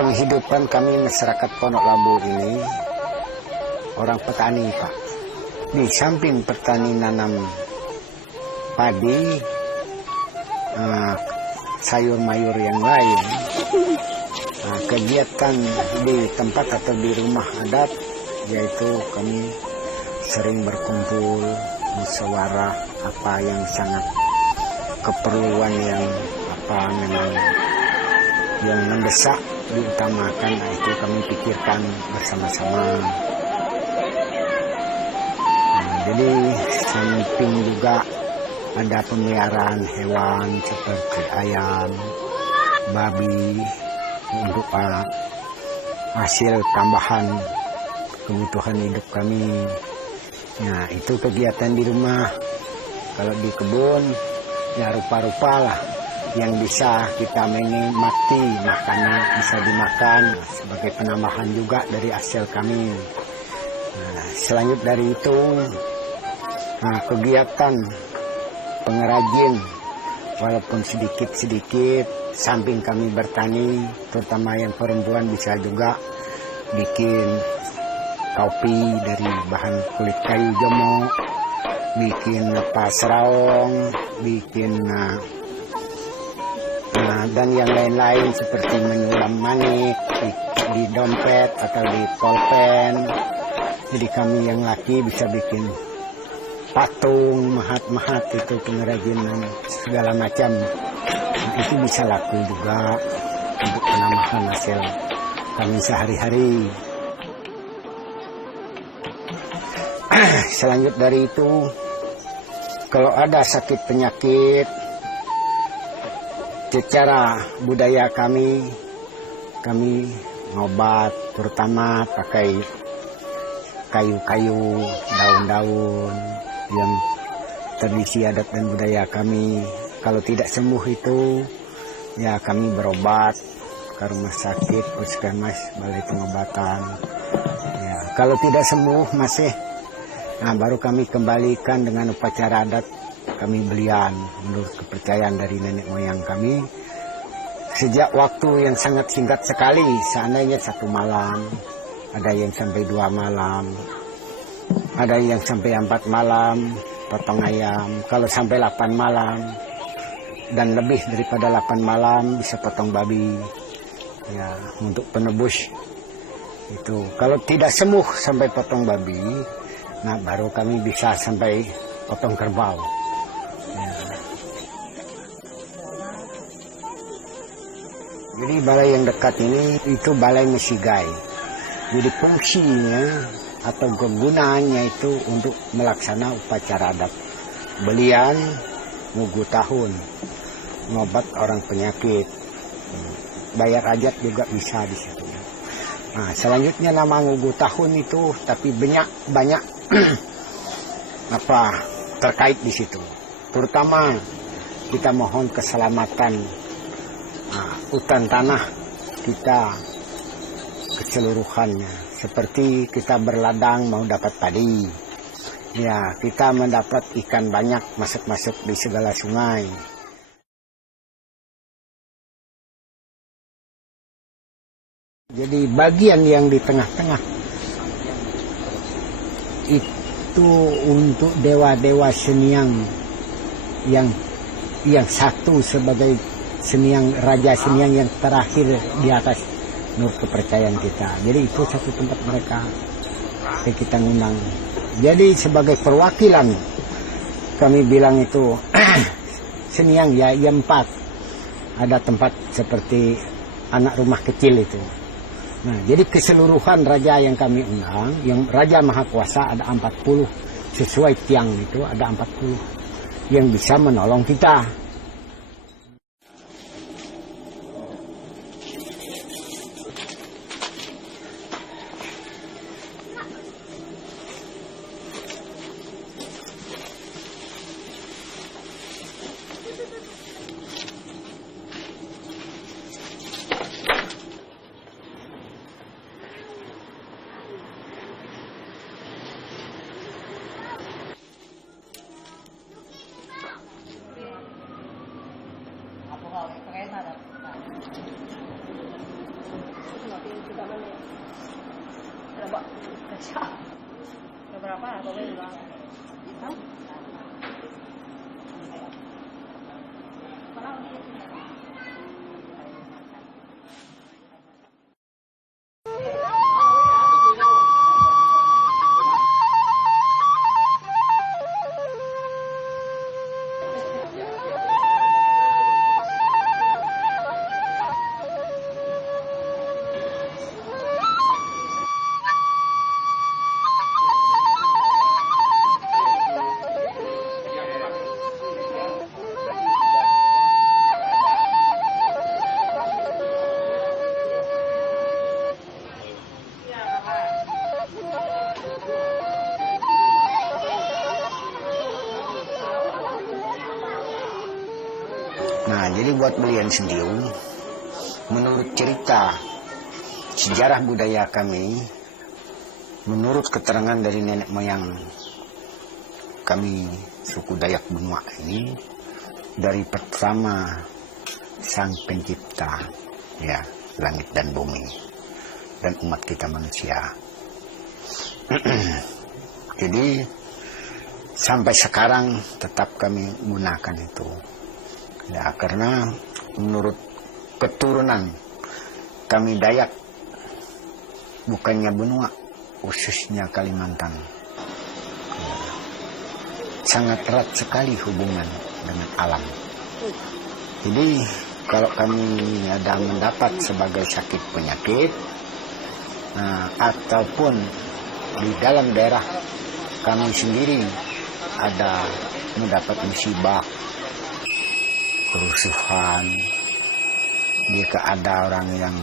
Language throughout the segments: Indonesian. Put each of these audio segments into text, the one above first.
Penghidupan kami masyarakat Pondok Labu ini orang petani, Pak. Di samping petani nanam padi, sayur mayur yang lain, kegiatan di tempat atau di rumah adat, yaitu kami sering berkumpul, musyawarah apa yang sangat keperluan yang memang yang mendesak diutamakan, itu kami pikirkan bersama-sama. Jadi samping juga ada pemeliharaan hewan seperti ayam, babi untuk hasil tambahan kebutuhan hidup kami. Nah, itu kegiatan di rumah. Kalau di kebun ya rupa-rupa lah yang bisa kita menikmati, makanan bisa dimakan sebagai penambahan juga dari hasil kami. Nah, selanjut dari itu, kegiatan pengrajin walaupun sedikit-sedikit, samping kami bertani, terutama yang perempuan bisa juga bikin kopi dari bahan kulit kayu jomok, bikin serong, bikin dan yang lain-lain seperti menyulam manik di dompet atau di pulpen. Jadi kami yang laki bisa bikin patung, mahat-mahat, itu pengrajinan segala macam. Nah, itu bisa laku juga untuk penambahan hasil kami sehari-hari. Selanjut dari itu, kalau ada sakit penyakit, secara budaya kami ngobat terutama pakai kayu-kayu, daun-daun yang tradisi adat dan budaya kami. Kalau tidak sembuh itu, ya kami berobat ke rumah sakit, puskesmas, balai pengobatan. Ya, kalau tidak sembuh masih, baru kami kembalikan dengan upacara adat. Kami belian menurut kepercayaan dari nenek moyang kami. Sejak waktu yang sangat singkat sekali, seandainya 1 malam, ada yang sampai 2 malam, ada yang sampai 4 malam, potong ayam. Kalau sampai 8 malam, dan lebih daripada 8 malam, bisa potong babi. Ya, untuk penebus itu. Kalau tidak sembuh sampai potong babi, baru kami bisa sampai potong kerbau. Ya. Jadi balai yang dekat ini itu balai Mesigai. Jadi fungsinya atau kegunaannya itu untuk melaksana upacara adat. Belian, ngugu tahun, ngobat orang penyakit, bayar hajat juga bisa di situ. Nah, selanjutnya nama ngugu tahun itu tapi banyak terkait di situ. Terutama kita mohon keselamatan hutan tanah kita keseluruhannya. Seperti kita berladang mau dapat padi, ya kita mendapat ikan banyak masuk-masuk di segala sungai. Jadi bagian yang di tengah-tengah itu untuk dewa-dewa Seniang yang satu sebagai Seniang, Raja Seniang yang terakhir di atas menurut kepercayaan kita. Jadi itu satu tempat mereka kita ngundang. Jadi sebagai perwakilan kami bilang itu Seniang ya 4. Ada tempat seperti anak rumah kecil itu. Nah, jadi keseluruhan raja yang kami undang, yang Raja Maha Kuasa ada 40, sesuai tiang itu ada 40 yang bisa menolong kita. Nah, jadi buat Belian Sendiung, menurut cerita sejarah budaya kami, menurut keterangan dari nenek moyang kami suku Dayak Benua ini, dari pertama Sang Pencipta, ya, langit dan bumi, dan umat kita manusia. Jadi sampai sekarang tetap kami gunakan itu. Ya, karena menurut keturunan kami Dayak, bukannya benua, khususnya Kalimantan, ya, sangat erat sekali hubungan dengan alam. Jadi kalau kami ada mendapat sebagai sakit penyakit, ataupun di dalam daerah kami sendiri ada mendapat musibah, kerusuhan, jika ada orang yang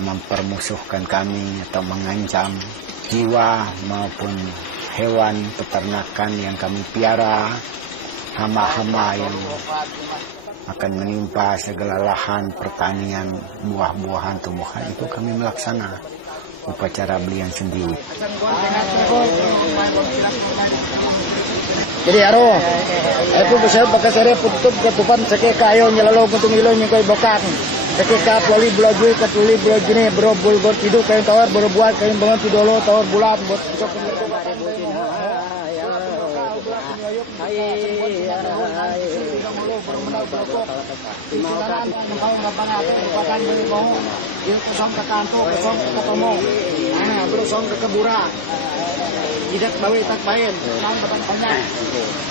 mempermusuhkan kami atau mengancam jiwa maupun hewan peternakan yang kami piara, hama-hama yang akan menimpa segala lahan pertanian, buah-buahan, tumbuhan, itu kami melaksana upacara Belian Sendiung. Jadi aro, aku bisa pakai seri putup ketupan seke kayo nyelalo untuk ilo nyengkoi bokan. Seke ka poli bloju ketuli bloju ni bro bulgor tidu kain tawar berbuat kain bangun tidolo tawar bulat buat besok tidak bawa tak main, banyak.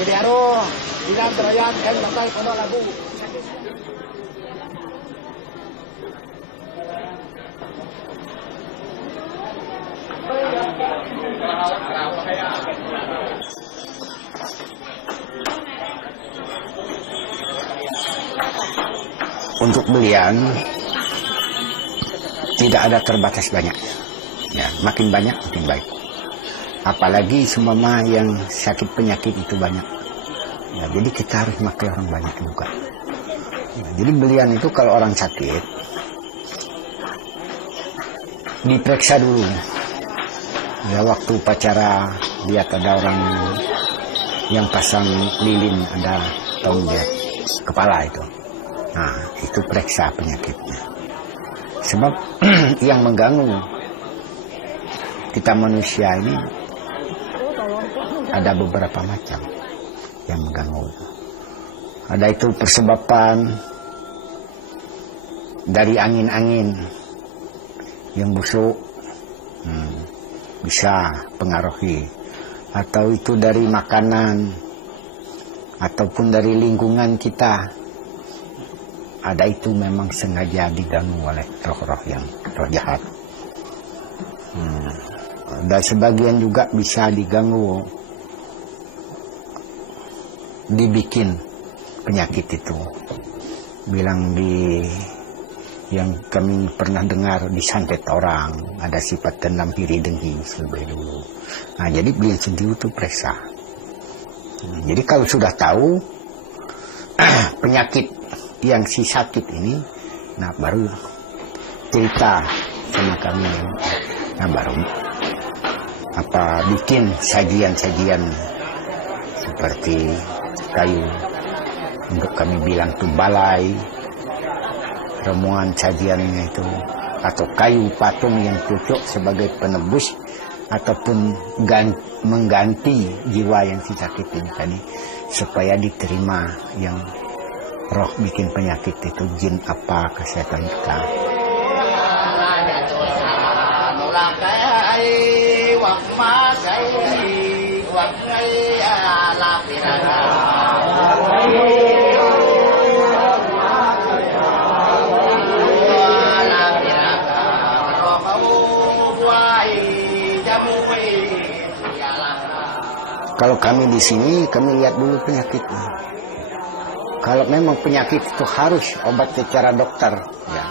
Jadi aro, tidak terayat, batal pada lagu. Untuk Belian tidak ada terbatas banyak, ya, makin banyak makin baik. Apalagi semua yang sakit penyakit itu banyak, ya, jadi kita harus makai orang banyak juga. Ya, jadi Belian itu kalau orang sakit diperiksa dulu, ya, waktu upacara lihat ada orang yang pasang lilin, ada tahun dia kepala itu, nah itu periksa penyakitnya. Sebab yang mengganggu kita manusia ini ada beberapa macam yang mengganggu. Ada itu persebaban dari angin-angin yang busuk, bisa pengaruhi, atau itu dari makanan ataupun dari lingkungan kita. Ada itu memang sengaja diganggu oleh roh-roh yang roh jahat. Dan sebagian juga bisa diganggu, dibikin penyakit itu. Bilang di yang kami pernah dengar disantet orang, ada sifat dendam iri dengki lebih dulu. Nah, jadi beliau sendiri itu periksa. Jadi kalau sudah tahu penyakit yang si sakit ini, nah baru cerita sama kami. Nah baru bikin sajian-sajian seperti kayu, untuk kami bilang tuh balai, ramuan sajiannya itu, atau kayu patung yang cocok sebagai penebus ataupun mengganti jiwa yang si sakit ini tadi, supaya diterima yang roh bikin penyakit itu, jin apa kesehatan kita. Kalau kami di sini, kami lihat dulu penyakitnya. Kalau memang penyakit itu harus obat secara dokter, ya,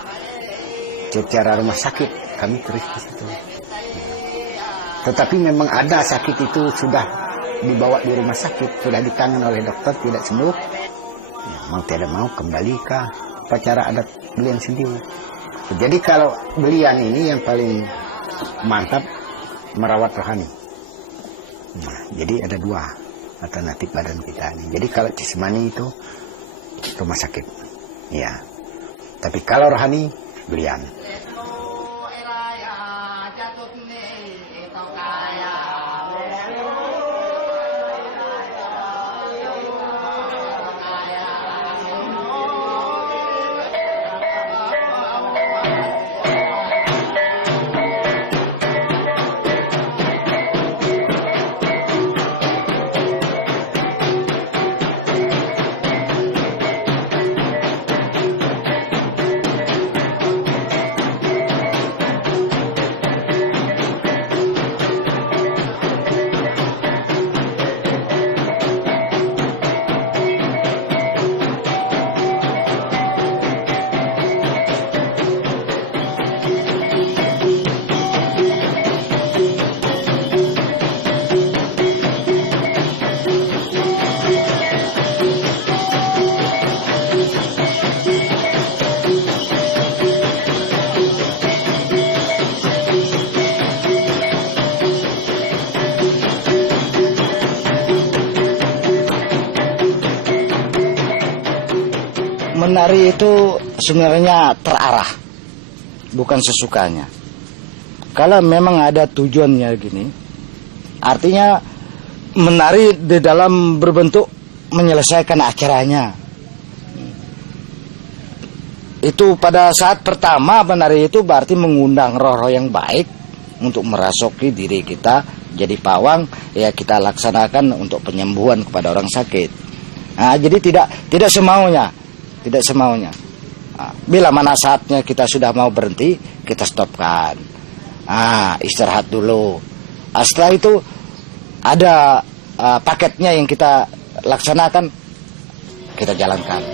secara rumah sakit, kami terus ke situ. Tetapi memang ada sakit itu sudah dibawa di rumah sakit, sudah ditangani oleh dokter, tidak sembuh, ya, mau tidak mau kembali ke upacara adat belian sendiri. Jadi kalau belian ini yang paling mantap merawat rohani. Nah, jadi ada dua alternatif badan kita ini. Jadi kalau jasmani itu rumah sakit, ya. Tapi kalau rohani, belian. Menari itu sebenarnya terarah, bukan sesukanya. Kalau memang ada tujuannya gini, artinya menari di dalam berbentuk menyelesaikan acaranya. Itu pada saat pertama menari itu berarti mengundang roh-roh yang baik untuk merasuki diri kita jadi pawang, ya kita laksanakan untuk penyembuhan kepada orang sakit. Nah, jadi tidak semaunya. Tidak semaunya. Bila mana saatnya kita sudah mau berhenti, kita stopkan. Istirahat dulu. Setelah itu ada paketnya yang kita laksanakan, kita jalankan.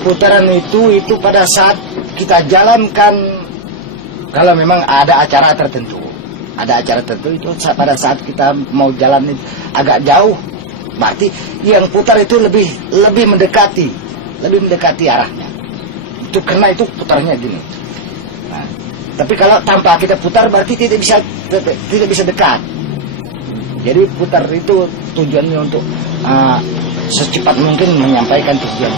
putaran itu pada saat kita jalankan, kalau memang ada acara tertentu. Ada acara tertentu itu pada saat kita mau jalan agak jauh, berarti yang putar itu lebih mendekati arahnya. Itu karena itu putarnya gini. Nah, tapi kalau tanpa kita putar berarti tidak bisa dekat. Jadi putar itu tujuannya untuk secepat mungkin menyampaikan tujuan.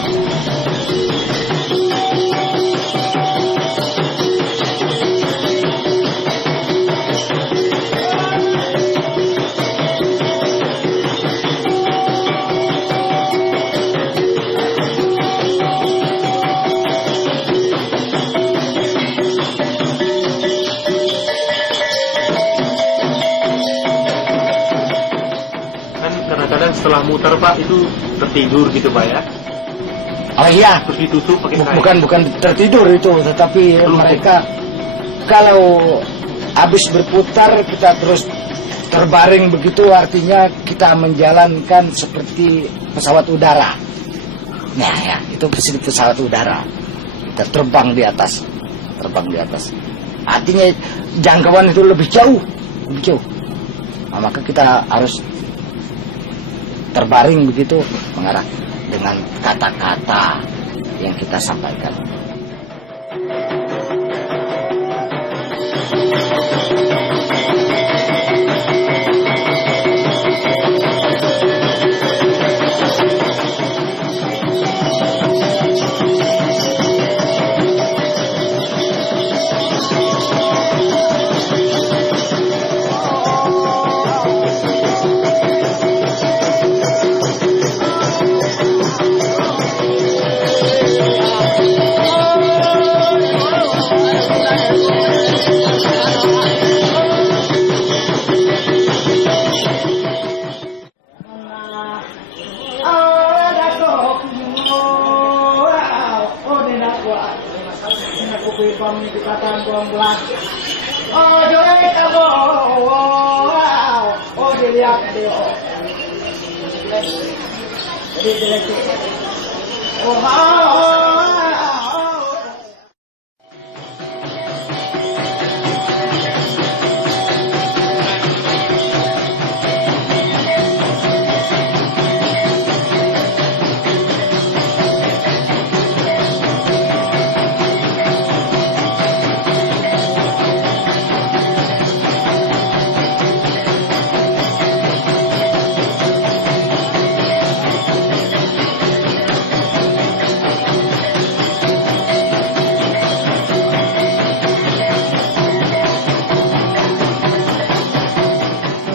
Kadang setelah muter Pak itu tertidur gitu Pak ya? Oh iya, Terus ditutup pakai kain. bukan tertidur itu, tetapi mereka kalau habis berputar kita terus terbaring begitu, artinya kita menjalankan seperti pesawat udara. Nah ya, itu seperti pesawat udara. Kita terbang di atas. Artinya jangkauan itu lebih jauh. Nah, maka kita harus terbaring begitu mengarah dengan kata-kata yang kita sampaikan.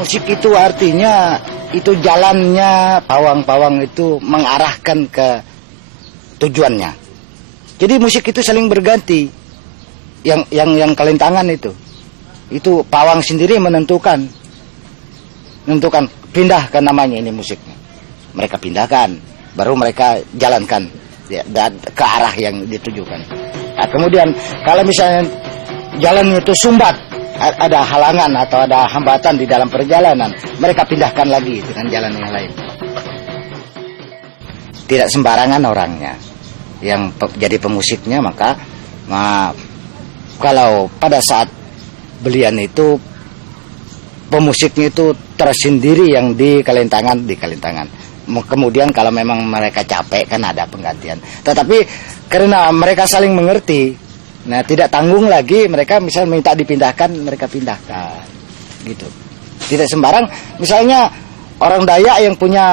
Musik itu artinya itu jalannya pawang-pawang itu mengarahkan ke tujuannya. Jadi musik itu saling berganti. Yang kelintangan itu pawang sendiri menentukan pindahkan namanya ini musiknya. Mereka pindahkan, baru mereka jalankan ya, ke arah yang ditujukan. Nah, kemudian kalau misalnya jalannya itu sumbat, ada halangan atau ada hambatan di dalam perjalanan, mereka pindahkan lagi dengan jalan yang lain. Tidak sembarangan orangnya yang jadi pemusiknya, maka kalau pada saat belian itu pemusiknya itu tersendiri yang di kelintangan. Kemudian kalau memang mereka capek kan ada penggantian. Tetapi karena mereka saling mengerti, nah tidak tanggung lagi, mereka misalnya minta dipindahkan, mereka pindahkan gitu. Tidak sembarang, misalnya orang Dayak yang punya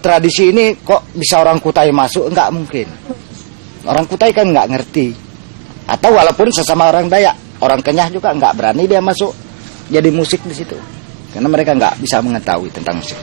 tradisi ini kok bisa orang Kutai masuk, enggak mungkin. Orang Kutai kan enggak ngerti. Atau walaupun sesama orang Dayak, orang Kenyah juga enggak berani dia masuk jadi musik di situ. Karena mereka enggak bisa mengetahui tentang musik.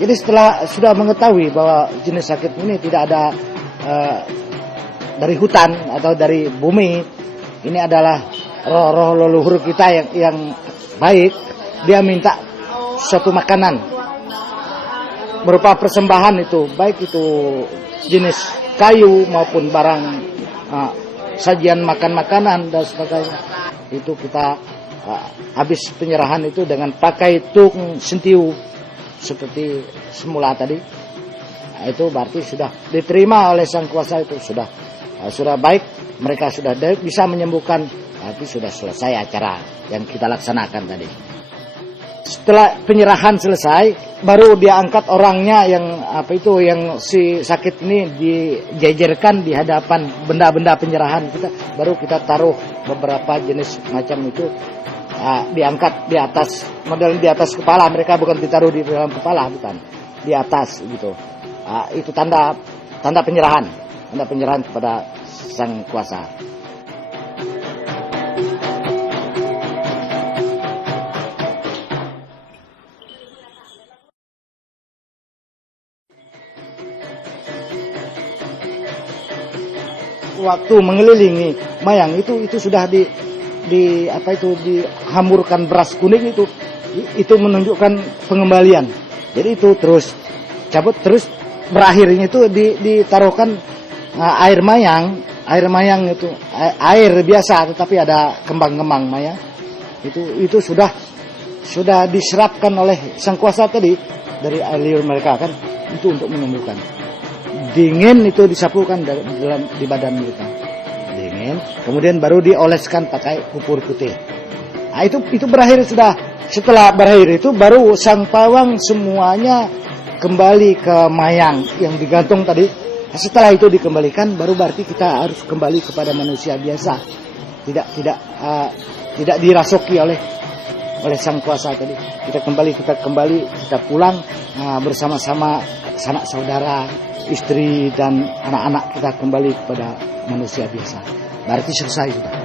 Jadi setelah sudah mengetahui bahwa jenis sakit ini tidak ada dari hutan atau dari bumi, ini adalah roh-roh leluhur kita yang baik, dia minta suatu makanan berupa persembahan itu, baik itu jenis kayu maupun barang sajian makanan dan sebagainya. Itu kita habis penyerahan itu dengan pakai tung sentiu seperti semula tadi. Itu berarti sudah diterima oleh sang kuasa, itu sudah baik, mereka sudah bisa menyembuhkan, berarti sudah selesai acara yang kita laksanakan tadi. Setelah penyerahan selesai, baru dia angkat orangnya yang si sakit ini dijejerkan di hadapan benda-benda penyerahan kita, baru kita taruh beberapa jenis macam itu diangkat di atas, model di atas kepala mereka, bukan ditaruh di dalam kepala, bukan, di atas gitu. Itu tanda penyerahan kepada sang kuasa. Waktu mengelilingi mayang itu sudah dihamurkan beras kuning itu menunjukkan pengembalian. Jadi itu terus cabut, terus berakhirnya itu ditaruhkan air mayang itu air biasa tetapi ada kembang-kembang mayang. Itu sudah diserapkan oleh sang kuasa tadi dari air liur mereka kan, itu untuk menyembuhkan. Dingin itu disapukan di badan kita, dingin, kemudian baru dioleskan pakai kupur putih. Itu berakhir sudah. Setelah berakhir itu baru sang pawang semuanya kembali ke mayang yang digantung tadi. Setelah itu dikembalikan, baru berarti kita harus kembali kepada manusia biasa, tidak dirasuki oleh sang kuasa tadi. Kita pulang bersama-sama sanak saudara, istri dan anak-anak kita kembali kepada manusia biasa. Berarti selesai sudah.